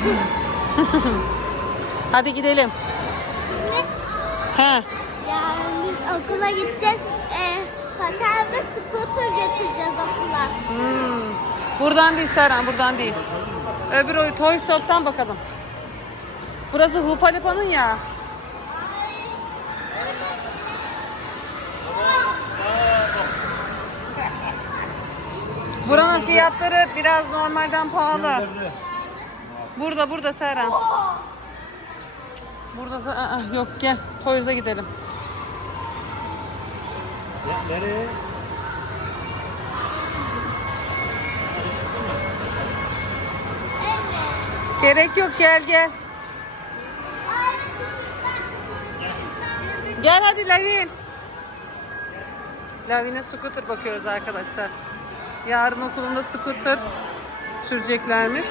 Hadi gidelim. Şimdi He. yarın biz okula gideceğiz. Ee, paten ve scooter götüreceğiz okula. Hmm. Buradan değil Serhan, buradan değil. Öbür o Toy Shop'tan bakalım. Burası Hupalipa'nın ya. Buranın fiyatları biraz normalden pahalı. Burada burada Serhan. Burada da- aa, yok gel Toys'a gidelim. Ya, nereye? Evet. Gerek yok gel gel. Gel hadi Lavin. Lavin'e scooter bakıyoruz arkadaşlar. Yarın okulunda scooter süreceklermiş.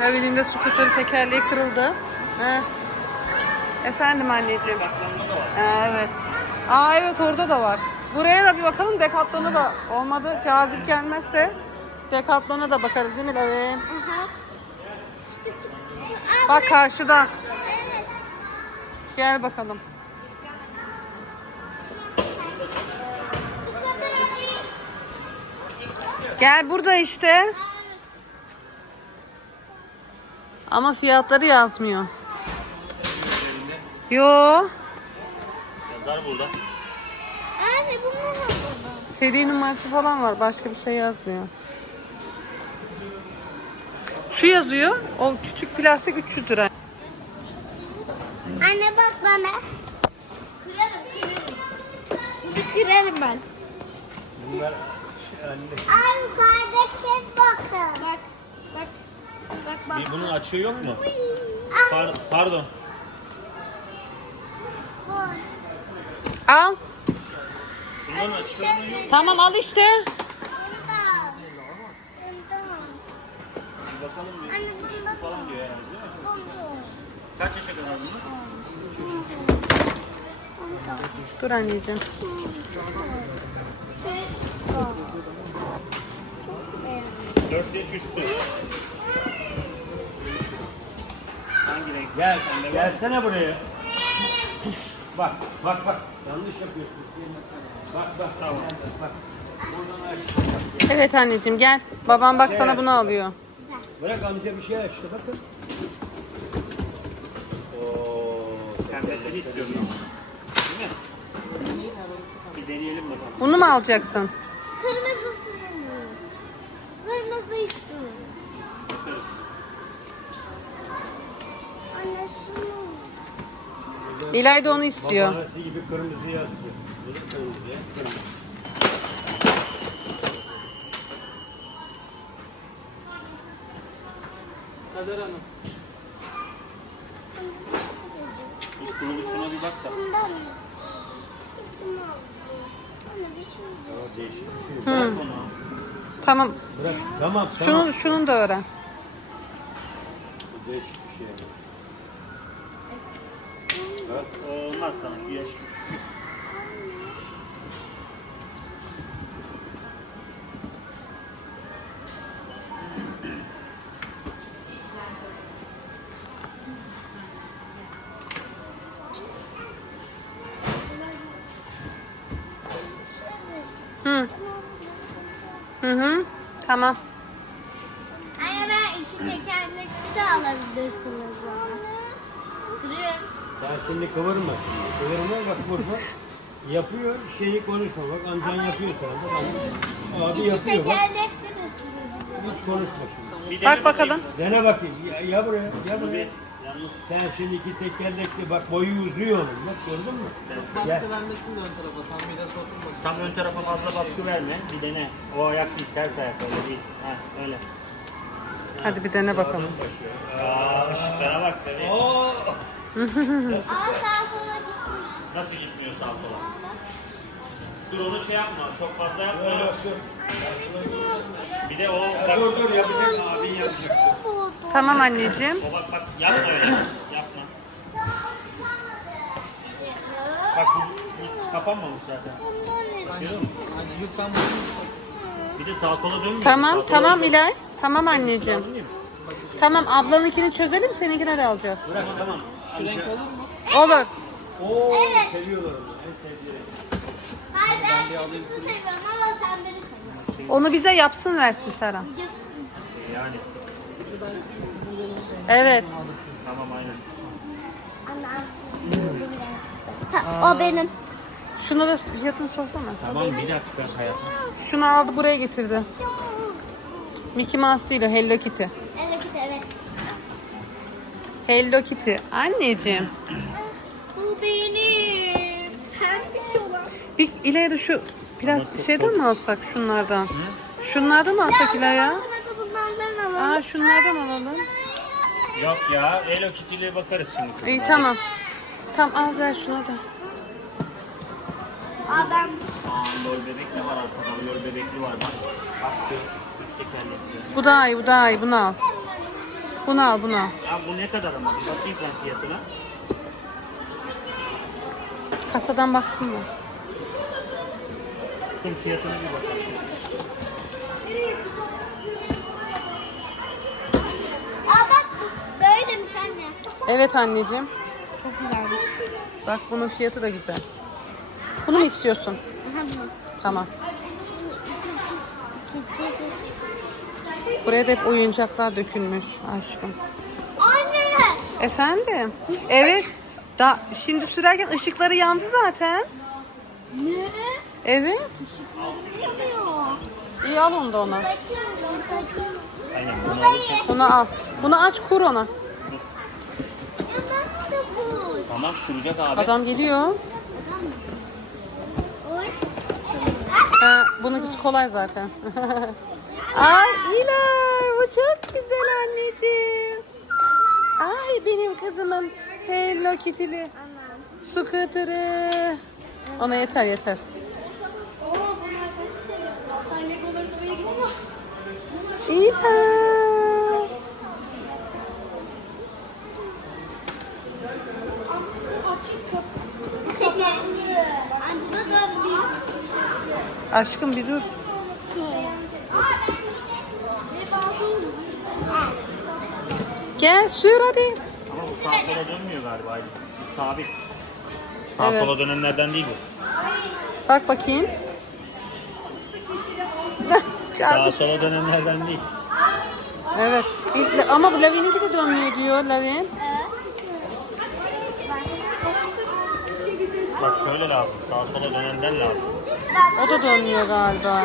Lavin'in de scooter tekerleği kırıldı. He. Efendim anneciğim. Ee, evet. Aa evet orada da var. Buraya da bir bakalım. Decathlon'a da olmadı. Kazip gelmezse Decathlon'a da bakarız değil mi. Aa, Bak karşıda. Gel bakalım. Gel burada işte. Ama fiyatları yazmıyor. Yo. Yazar burada. Anne bunu mu buldun? Seri numarası falan var. Başka bir şey yazmıyor. Şu yazıyor. O küçük plastik 300 lira. Anne bak bana. Kırarım kırarım. Bunu kırarım ben. Bunlar anne. Ay yukarıdaki bakın. Bak bak. Bak bak. Bir bunun açığı yok mu? Par- pardon. Al. Şunların açıklarının yok. Tamam al işte. Bunda. Bunda. Bir bakalım bir Anne bunda. falan diyor herhalde değil mi? Bunda. Kaç yaşa kadar bunlar? Dur anneciğim. Dört yaş üstü. Hangi renk? Gel. Gelsene buraya. Bak, bak, bak. Yanlış yapıyorsun. Bak, bak. Tamam. Bak. Buradan aç. Evet anneciğim gel. Babam bak sana bunu alıyor. Bırak amca bir şey açtı bakın. Oo, pembesini istiyorum ama. Değil mi? Bir deneyelim bakalım. Bunu mu alacaksın? Kırmızısını Kırmızı istiyorum. Anne şunu. İlay da onu istiyor. Babanası gibi kırmızı yazıyor. Bunu kırmızı. Kader Hanım. Bir kuruluşuna bir bak da. Bundan mı? Bunu. Anne bir şey yok. O değişik bir şey. Hı. Bırak onu. Tamam. Bırak. Tamam tamam. Şunu, şunun da öğren. Bu Değişik bir şey. Bak o olmaz sana. Bir yaş küçük. Hı. Tamam. Anne ben iki tekerlekli de alabilirsiniz bana. Sürüyorum. Sen şimdi kıvırma. Kıvırma bak burada. Yapıyor şeyi konuşma bak amcan yapıyor sana da bak. Abi İki yapıyor bak. tekerlekli de sürüyorum. Hiç konuşma şimdi. Bak bakalım. Dene bakayım. Ya, ya buraya. Ya buraya. Sen şimdi iki tekerlekli bak boyu uzuyor onun. Bak gördün mü? Baskı Gel. vermesin de ön tarafa. Tam midesi oturmadı. Tam ön tarafa fazla baskı verme. Bir dene. O ayak değil, ters ayak öyle değil. Ha, öyle. Hadi bir dene bakalım. Aa, ışıklara bak tabii. Oo. Aa sağa sola gitmiş. Nasıl gitmiyor sağa sola? Dur onu şey yapma, çok fazla yapma. Bir de o Dur dur yapacak abin yapacak. Tamam anneciğim. bak bak yapma öyle. Yapma. Bak bu, bu kapanmamış zaten. Görüyor musun? Hani Bir de sağa sola dönmüyor. Tamam tamam İlay. Tamam anneciğim. Tamam ablanınkini çözelim seninkine de alacağız. Bırak tamam. Şu renk olur mu? Olur. Oo Evet. seviyorlar onu. En sevdiği renk. Hayır ben alayım kırmızı seviyorum ama pembeli seviyorum. Onu bize yapsın versin Serhan. Yani Evet. tamam aynen. Anam. Ha, o benim. Şunu da fiyatını sorsana. Tamam bir dakika hayatım. Şunu aldı buraya getirdi. Mickey Mouse değil o Hello Kitty. Evet evet. Hello Kitty. Anneciğim. Bu benim. Pembiş olan. Bir ileri şu biraz çok şeyden mi alsak şunlardan? Şunlardan mı alsak İlaya? Aa şunlardan alalım. Yok ya Hello Kitty'yle bakarız şimdi. kızım. İyi tamam. Tamam al ver şuna da. Aa ben Aa lol bebek de var arkada. Lol bebekli var bak. Bak şu üç tekerlekli. Bu daha iyi bu daha iyi bunu al. Bunu al bunu al. Ya bu ne kadar ama bir bakayım ben fiyatına. Kasadan baksınlar. Kızım fiyatına bir bakalım. Evet anneciğim. Çok güzelmiş. Bak bunun fiyatı da güzel. Bunu mu istiyorsun? Aha bu. Tamam. Buraya da hep oyuncaklar dökülmüş aşkım. Anne. Efendim? Evet. Da şimdi sürerken ışıkları yandı zaten. Ne? Evet. İyi al onu da ona. Bunu. Bunu al. Bunu aç kur ona. Ya ben de bu. Tamam kuracak abi. Adam geliyor. Ha, bununkisi kolay zaten. Ay İlay bu çok güzel anneciğim. Ay benim kızımın Hello Kitty'li scooter'ı. Ona yeter yeter. İlay. Aşkım bir dur. Gel sür hadi. Ama bu sağa sola dönmüyor galiba. Bu sabit. Sağa Evet. sola dönenlerden değil bu. Bak bakayım. Sağa Çarpış. sola dönenlerden değil. Evet. Ama bu Lavin'inki de dönmüyor diyor Lavin. Bak şöyle lazım. Sağa sola dönenden lazım. O da dönmüyor galiba.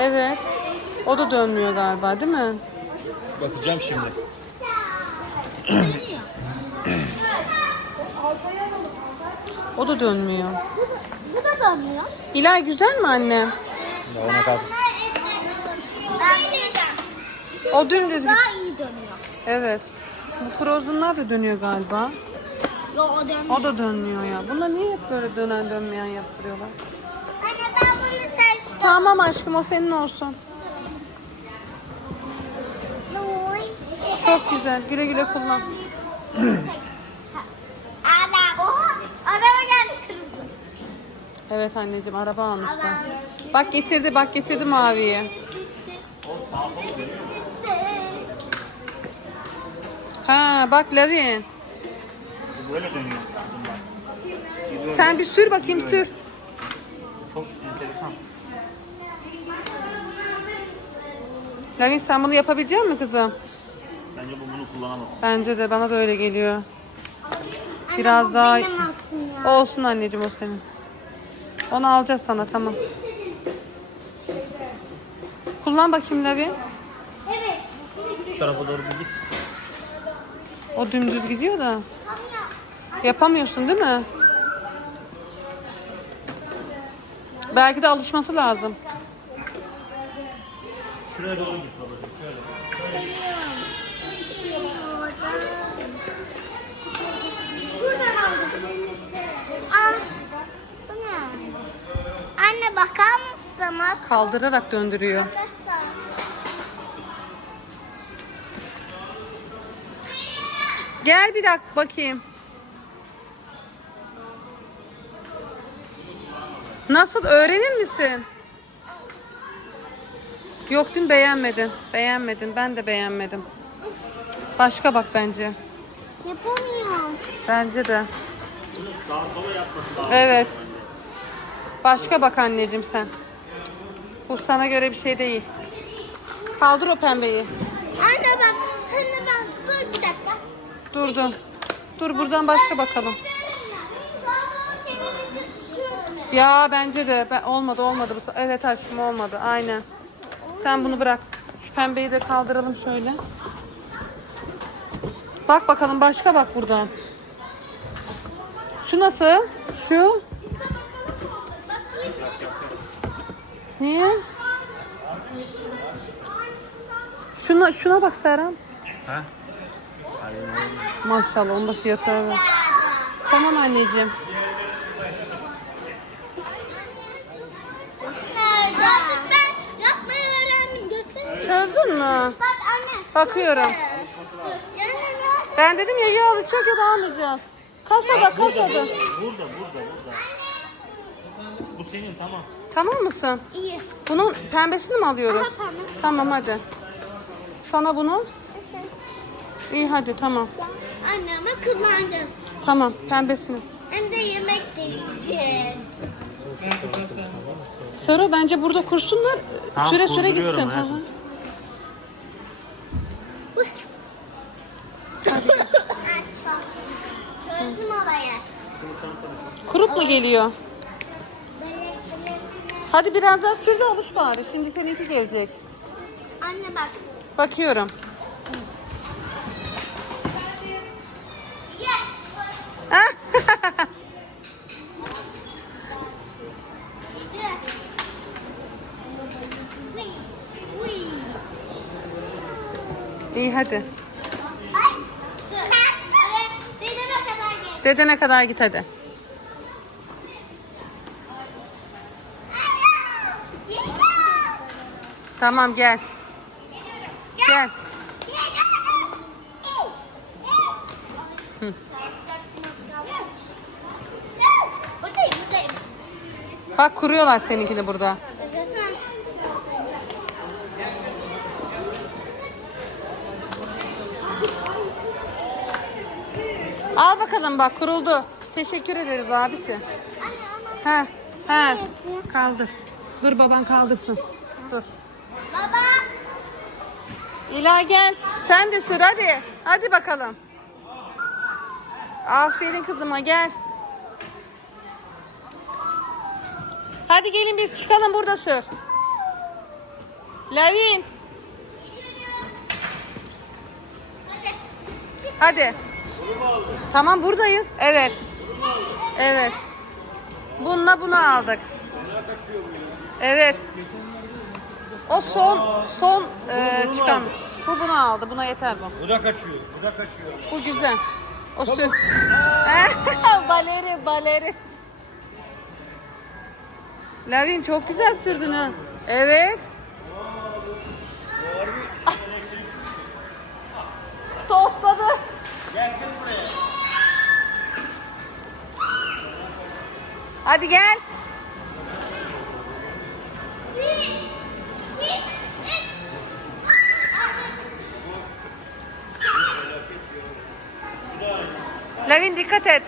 Evet. O da dönmüyor galiba değil mi? Bakacağım şimdi. O da dönmüyor. Bu da, bu da dönmüyor. İlay güzel mi anne? Ya ona kalsın. O dümdüz. Daha iyi dönüyor. Evet. Bu Frozen'lar da dönüyor galiba. Yo o dönmüyor. O da dönmüyor ya. Bunlar niye hep böyle dönen dönmeyen yaptırıyorlar? Anne ben bunu seçtim. Tamam aşkım o senin olsun. Çok güzel. Güle güle kullan. Ana. Oha. Araba geldi kırmızı. Evet anneciğim araba almışlar. Bak getirdi bak getirdi maviyi. Ha bak Lavin. Böyle dönüyor kızım bak. Bir böyle. Sen bir sür bakayım sür. Çok enteresan. Lavin sen bunu yapabilecek misin kızım? Bence bu bunu kullanamaz. Bence de bana da öyle geliyor. Anne, Biraz bu daha- Benim olsun ya. Olsun anneciğim o senin. Onu alacağız sana tamam. Kullan bakayım Lavin. Evet. Bu tarafa doğru bir git. O dümdüz gidiyor da. Yapamıyorsun değil mi? Belki de alışması lazım. Şuraya doğru git babacığım. Şöyle. Şuradan aldım. Al. Bu ne? Anne bakar mısın? Bak. Kaldırarak döndürüyor. Arkadaşlar. Gel bir dakika bakayım. Nasıl öğrenir misin? Yok dün beğenmedin. Beğenmedin. Ben de beğenmedim. Başka bak bence. Yapamıyorum. Bence de. Sağa sola yapması lazım. Evet. Başka bak anneciğim sen. Bu sana göre bir şey değil. Kaldır o pembeyi. Anne bak. Hani bak. Dur bir dakika. Durdum. Dur buradan başka bakalım. Ya bence de ben, olmadı olmadı. bu Evet aşkım olmadı. Aynen. Sen bunu bırak. Şu pembeyi de kaldıralım şöyle. Bak bakalım başka bak buradan. Şu nasıl? Şu. Niye? Şuna, şuna bak Serhan. Ha? Maşallah onda fiyatı. Tamam anneciğim. Bak anne. Bakıyorum. Ben dedim ya ya alacak ya da almayacağız. Kasada Burada, kasada. burada, burada, burada, burada. Bu senin tamam. Tamam mısın? İyi. Bunun pembesini mi alıyoruz? Aha, pembe. Tamam hadi. Sana bunu. İyi hadi tamam. Anne ama kullanacağız. Tamam pembesini. Hem de yemek de yiyeceğiz. Sarı bence burada kursunlar. Tamam, süre süre gitsin. Hı hı. Kurup mu geliyor? Hadi biraz daha de oluş bari. Şimdi seninki gelecek. Anne bak. Bakıyorum. İyi hadi. Dedeme kadar gel. Dedene kadar git hadi. Tamam gel. Gel. Bak kuruyorlar seninkini burada. Al bakalım bak kuruldu. Teşekkür ederiz abisi. He. He. Kaldır. Dur baban kaldırsın. Dur. Baba. İla gel. Sen de sür hadi. Hadi bakalım. Aferin kızıma gel. Hadi gelin bir çıkalım burada sür. Lavin. Hadi. Tamam buradayız. Evet. Evet. Bununla bunu aldık. Evet. O son son e, çıkan. Bu bunu aldı. Buna yeter bu. Bu da kaçıyor. Bu da kaçıyor. Bu güzel. O sür. baleri baleri. Lavin çok güzel sürdün ha. Evet. Ah. Tostladı. Gel kız buraya. Hadi gel. Lavin dikkat et.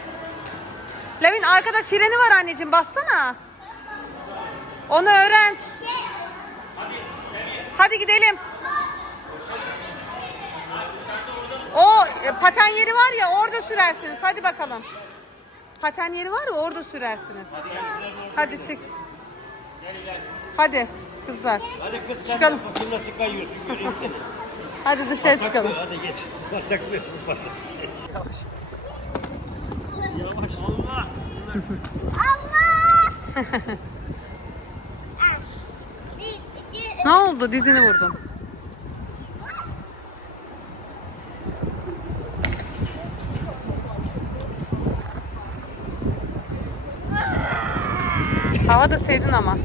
Lavin arkada freni var anneciğim bassana. Onu öğren. Hadi gidelim. O e, paten yeri var ya orada sürersiniz. Hadi bakalım. Paten yeri var ya orada sürersiniz. Hadi çık. Hadi kızlar. Hadi kız sen Çıkalım. de bakayım nasıl kayıyorsun göreyim seni. Hadi dışarı çıkalım. Basaklıyor, Hadi geç. Basaklıyor. Basaklıyor. Yavaş. Allah. Allah. Ah. Ne oldu? Dizini vurdun. Hava da serin ama.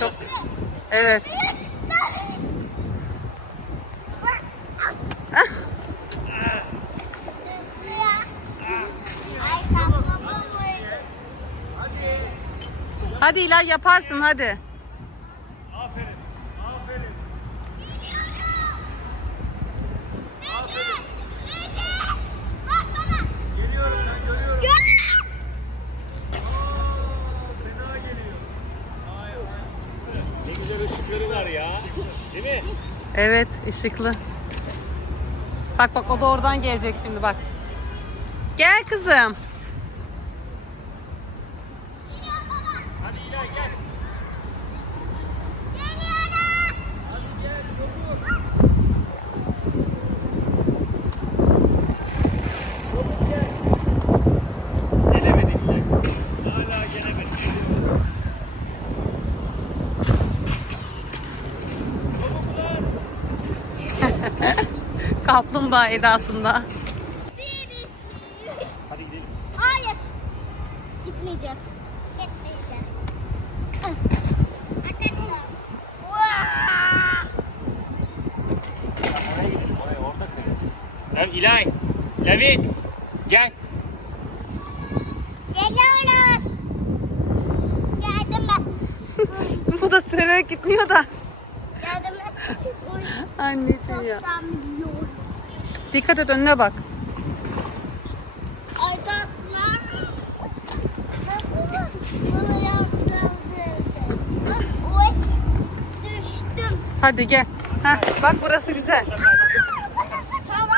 Çok. Evet. Hadi İlay yaparsın hadi. Evet ışıklı. Bak bak o da oradan gelecek şimdi bak. Gel kızım. Hadi İlay gel. Gelemedik de. Hala gelemedik. Kaplumbağa edasında. Birisi. Hadi gidelim. Hayır. Gitmeyeceğiz. Gitmeyeceğiz. Arkadaşlar. Oraya gidelim. Oraya orada kalıyoruz. Lan İlay. Levin. Gel. Geliyoruz. Geldim ben. Bu da sürerek gitmiyor da. Geldim ben. Anneciğim ya. Sanmıyorum. Dikkat et önüne bak. Hadi gel. Heh, bak burası güzel. Tamam.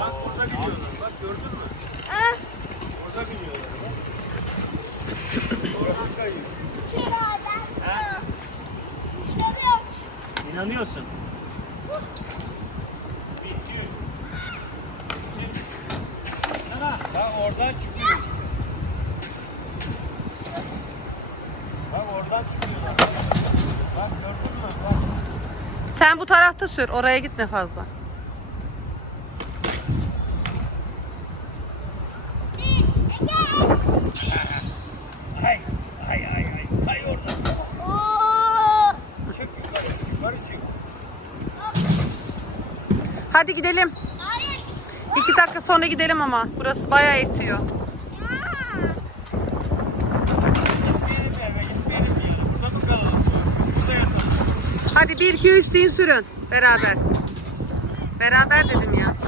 Bak orada biniyorlar. Bak gördün mü? Ah, Orada biniyorlar. Bak. Orası kayıyor. şuradan. İnanıyorum. İnanıyorsun. Bir, iki, üç. Sana. Bak oradan çıkıyor. Bak oradan çıkıyorlar. Bak gördün mü? Bak. Sen bu tarafta sür. Oraya gitme fazla. Ay ay ay ay. Kay çık. Hadi gidelim. İki dakika sonra gidelim ama. Burası bayağı esiyor. Hadi 1 2 3 deyin sürün. Beraber. Beraber dedim ya.